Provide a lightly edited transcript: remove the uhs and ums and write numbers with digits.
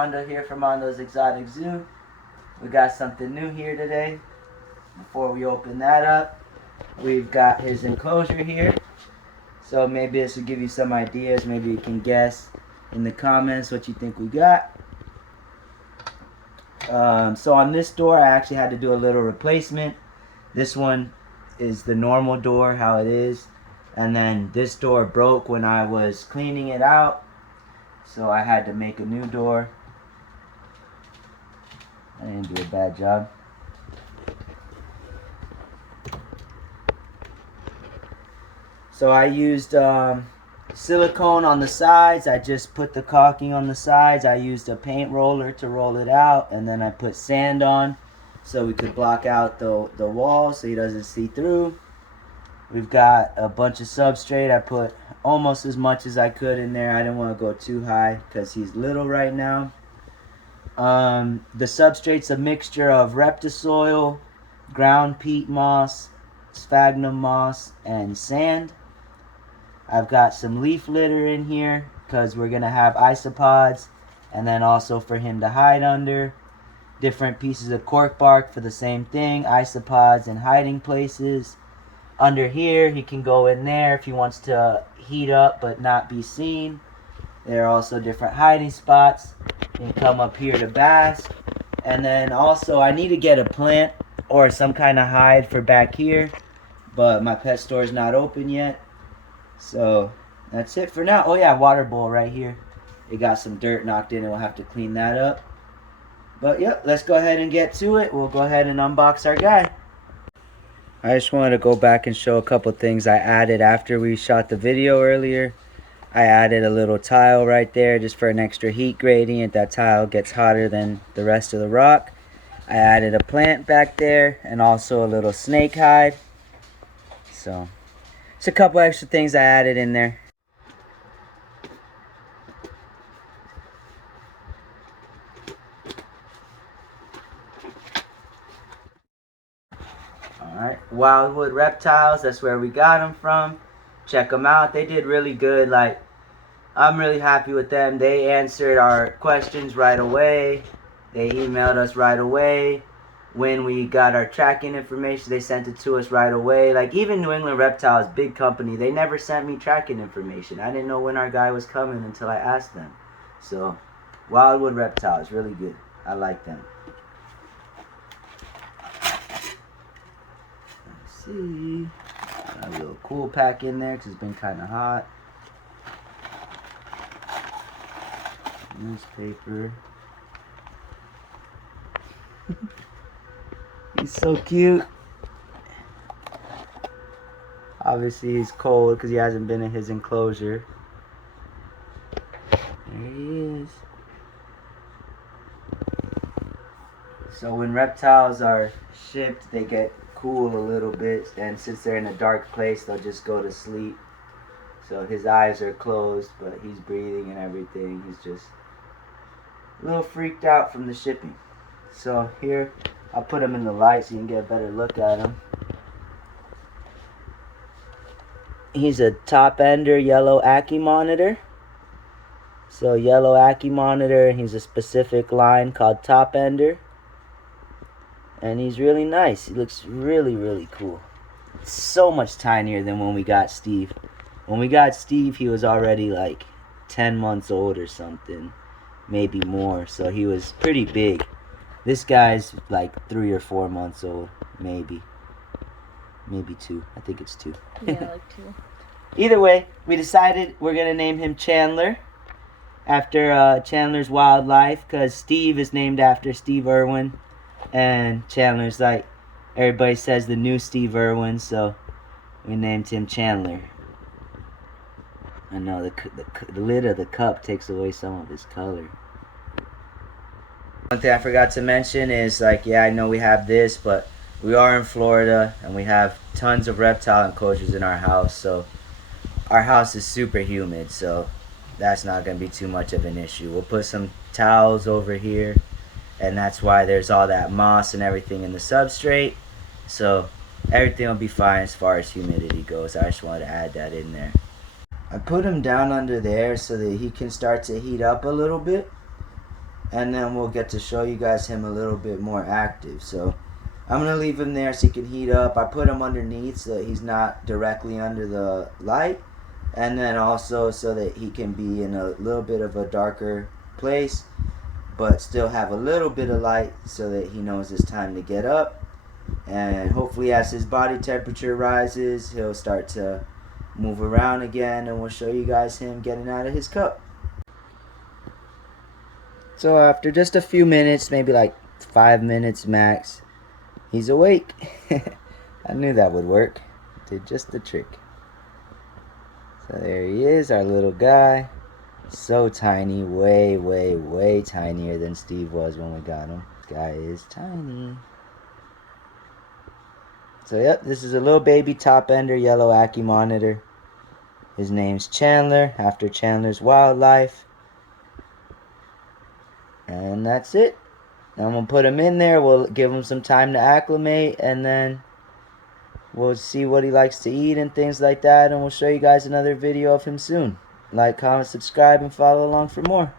Armando here from Armando's Exotic Zoo. We got something new here today. Before we open that up, we've got his enclosure here. So maybe this will give you some ideas. Maybe you can guess in the comments what you think we got. So on this door, I actually had to do a little replacement. This one is the normal door, how it is. And then this door broke when I was cleaning it out. So I had to make a new door. I didn't do a bad job. So I used silicone on the sides. I just put the caulking on the sides. I used a paint roller to roll it out, and then I put sand on so we could block out the wall so he doesn't see through. We've got a bunch of substrate. I put almost as much as I could in there. I didn't want to go too high because he's little right now. The substrate's a mixture of reptile, ground peat moss, sphagnum moss, and sand. I've got some leaf litter in here because we're going to have isopods, and then also for him to hide under. Different pieces of cork bark for the same thing, isopods and hiding places. Under here, he can go in there if he wants to heat up but not be seen. There are also different hiding spots. You can come up here to bask. And then also, I need to get a plant or some kind of hide for back here, but my pet store is not open yet. So that's it for now. Oh yeah, water bowl right here. It got some dirt knocked in and we'll have to clean that up. But yep, let's go ahead and get to it. We'll go ahead and unbox our guy. I just wanted to go back and show a couple things I added after we shot the video earlier. I added a little tile right there just for an extra heat gradient. That tile gets hotter than the rest of the rock. I added a plant back there and also a little snake hide. So, it's a couple extra things I added in there. Alright, Wildwood Reptiles, that's where we got them from. Check them out. They did really good. Like, I'm really happy with them. They answered our questions right away. They emailed us right away. When we got our tracking information, they sent it to us right away. Like, even New England Reptiles, big company, they never sent me tracking information. I didn't know when our guy was coming until I asked them. So, Wildwood Reptiles, really good. I like them. Let's see. Got a little cool pack in there because it's been kind of hot. Newspaper. He's so cute. Obviously he's cold because he hasn't been in his enclosure. There he is. So when reptiles are shipped, they get cool a little bit, and since they're in a dark place, they'll just go to sleep. So his eyes are closed, but he's breathing and everything. He's just a little freaked out from the shipping. So here, I'll put him in the light so you can get a better look at him. He's a top ender yellow Ackie monitor. So yellow Ackie monitor, he's a specific line called top ender. And he's really nice. He looks really, really cool. It's so much tinier than when we got Steve. When we got Steve, he was already like 10 months old or something. Maybe more. So he was pretty big. This guy's like 3 or 4 months old. Maybe. Maybe 2. I think it's 2. Yeah, like 2. Either way, we decided we're going to name him Chandler. After Chandler's Wildlife. Because Steve is named after Steve Irwin. And Chandler's like, everybody says, the new Steve Irwin, so we named him Chandler. I know, the lid of the cup takes away some of his color. One thing I forgot to mention is, like, yeah, I know we have this, but we are in Florida, and we have tons of reptile enclosures in our house, so our house is super humid, so that's not going to be too much of an issue. We'll put some towels over here. And that's why there's all that moss and everything in the substrate. So everything will be fine as far as humidity goes. I just wanted to add that in there. I put him down under there so that he can start to heat up a little bit. and then we'll get to show you guys him a little bit more active. So I'm gonna leave him there so he can heat up. I put him underneath so that he's not directly under the light, and then also so that he can be in a little bit of a darker place but still have a little bit of light so that he knows it's time to get up. And hopefully as his body temperature rises, he'll start to move around again, and we'll show you guys him getting out of his cup. So after just a few minutes, maybe like 5 minutes max, he's awake. I knew that would work. Did just the trick. So there he is, our little guy. So tiny, way, way, way tinier than Steve was when we got him. This guy is tiny. So yep, this is a little baby top ender yellow Ackie monitor. His name's Chandler, after Chandler's Wildlife. And that's it. I'm going to put him in there. We'll give him some time to acclimate, and then we'll see what he likes to eat and things like that, and we'll show you guys another video of him soon. Like, comment, subscribe, and follow along for more.